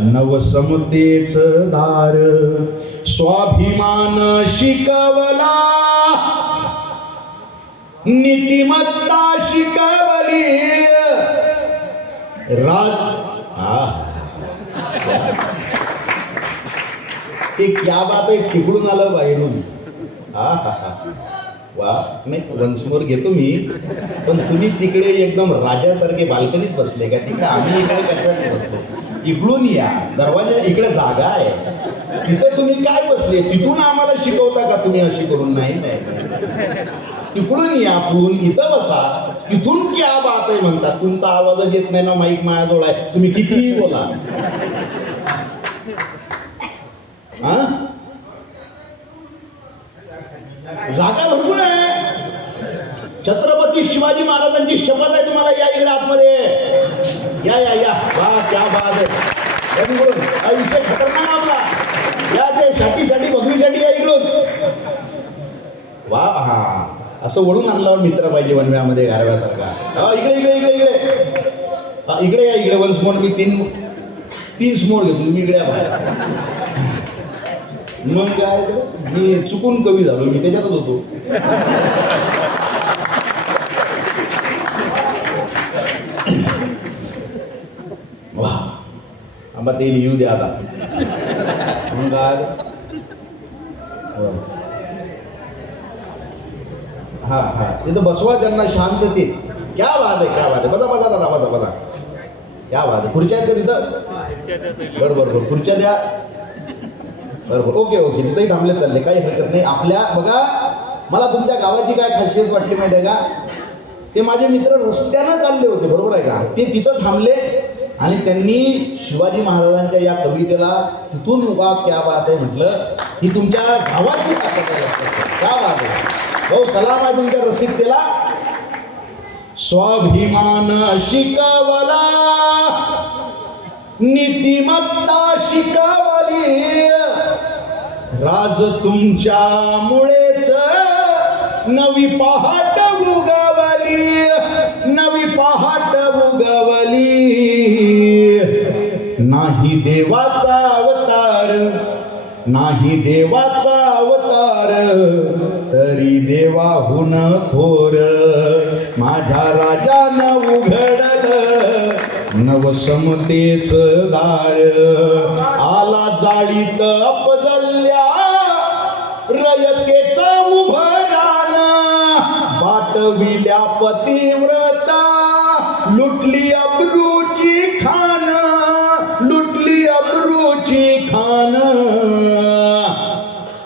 नवसमतेच दार स्वाभिमान शिकवला. नीतिमत्ता शिकवली. रात एक या क्या बात एक तिकडून आलं बाहेरून. हा हा हा. वा नाही वंशमोर घेतो मी. पण तुम्ही तिकडे एकदम राजासारखे बाल्कनीत बसले का? तिकडे आम्ही इकडे कशासाठी बसलो. इकडून या दरवाजा इकडे जागा आहे. तिथे तुम्ही काय बसले? तिथून आम्हाला शिकवता का तुम्ही अशी करून? नाही नाही तिकडून या आपण इथं बसा. तिथून क्या बात आहे म्हणतात. तुमचा आवाजच येत नाही ना माईक माझ्याजवळ आहे. तुम्ही कितीही बोला. हा? जागा भरपूर आहे. छत्रपती शिवाजी महाराजांची शपथ आहे तुम्हाला या इकडे आतमध्ये. या या या. वा क्या बात आहे. या विषय खतरनाक आपला. या ते साठी बघवीसाठी या इकडून. वा हा. असं ओढून आणलं मित्र पाहिजे वनव्यामध्ये गारव्यासारखा. इकडे इकडे इकडे इकडे. इकडे या इकडे. वन स्मोड मी तीन तीन स्मोड घेतो. तुम्ही इकडे या बाहेर. मग काय मी चुकून कवी झालो मी त्याच्यातच होतो. वा. ते लिहू द्या आता. मग काय? हो. हा हा. तिथं बसवा त्यांना शांततेत. क्या बात आहे क्या बात आहे. बसा बसा दादा बसा बसा. क्या बात आहे. खुर्च्या आहेत का तिथं? बरं बरं बरं खुर्च्या द्या. बरोबर. Okay okay. तिथेही थांबले चालले. काही हरकत नाही. आपल्या बघा मला तुमच्या गावाची काय खासियत वाटली माहिती आहे का? ते माझे मित्र रस्त्यानं चालले होते बरोबर आहे का? ते तिथं थांबले आणि त्यांनी शिवाजी महाराजांच्या या कवितेला तिथून उभा क्या बात आहे म्हटलं. ही तुमच्या गावाची ताकद क्या बात आहे. भाऊ सलाम आहे तुमच्या रसिकतेला. स्वाभिमान शिकवला. नीतिमत्ता शिकवली. राज तुमच्यामुळेच नवी पहाट उगवली नवी पहाट उगवली. नाही देवाचा अवतार नाही देवाचा अवतार तरी देवाहून थोर. माझ्या राजान उघडल नवसमतेच दार. आला जाळीत अप रयतेच उभरान पाठविल्या पतिव्रता लुटली अब्रूची खान लुटली अब्रूची खान.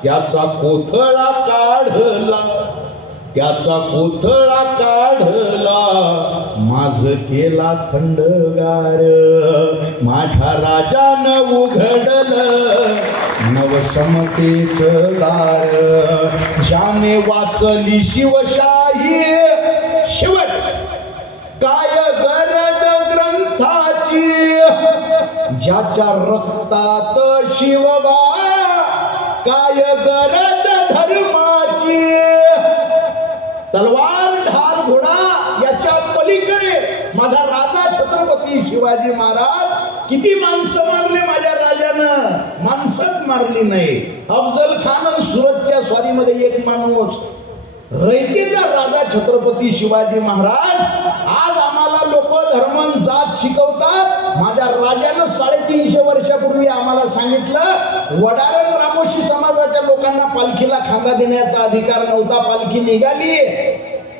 त्याचा कोथळा काढला त्याचा कोथळा काढला माझ केला थंडगार. माझ्या राजानं उघडलं समतेच दार. ज्याने वाचली शिवशाही शेवट. काय गरज ग्रंथाची? ज्याच्या रक्तात शिवबा काय गरज धर्माची? तलवार ढाल घोडा याच्या पलीकडे माझा राजा छत्रपती शिवाजी महाराज किती माणसं मारले माझ्या मारली नाही. अफजल खान आणि सुरतच्या स्वारीमध्ये एक माणूस. रयतेचा राजा छत्रपती शिवाजी महाराज आज आम्हाला लोक धर्म जात शिकवतात. माझ्या राजानं साडेतीनशे वर्षापूर्वी आम्हाला सांगितलं वडारण रामोशी समाजाच्या लोकांना पालखीला खांदा देण्याचा अधिकार नव्हता पालखी निघाली.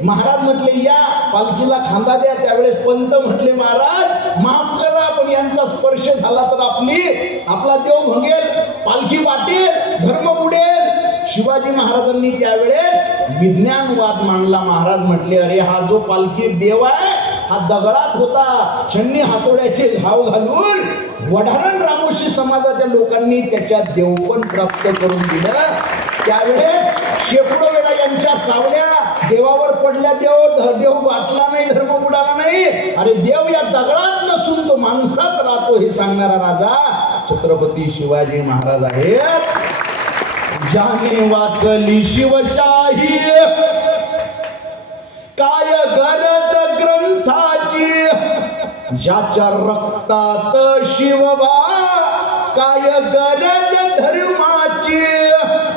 महाराज म्हटले या पालखीला खांदा द्या. त्यावेळेस पंत म्हटले महाराज माफ करा पण यांचा स्पर्श झाला तर आपली आपला देव भंगेल पालखी वाटेल धर्म बुडेल. शिवाजी महाराजांनी त्यावेळेस विज्ञानवाद मांडला. महाराज म्हटले अरे हा जो पालखी देव आहे हा दगडात होता. छन्नी हातोड्याचे घाव घालून वढारण रामोशी समाजाच्या लोकांनी त्याच्यात देवपण प्राप्त करून दिलं. त्यावेळेस शेकडो वेळा यांच्या सावल्या देवावर पडल्या देव देव वाटला नाही धर्म बुडाला नाही. अरे देव या दगडात नसून तो माणसात राहतो हे सांगणारा राजा छत्रपती शिवाजी महाराज आहेत. ज्याने वाचली शिवशाही काय गरज ग्रंथाची? ज्याच्या रक्तात शिवबा काय गरज धर्माची?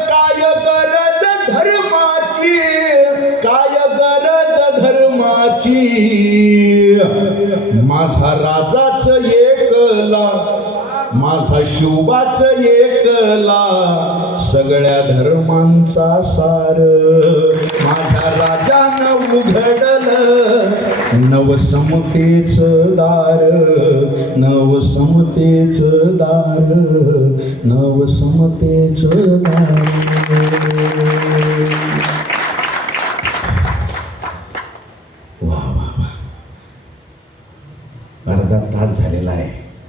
काय गरज धर्माची? माझा राजाच एकला माझा शिवबाच एकला सगळ्या धर्मांचा सार. माझ्या राजान उघडल नवसमतेच दार नवसमतेच दार नवसमतेच दार.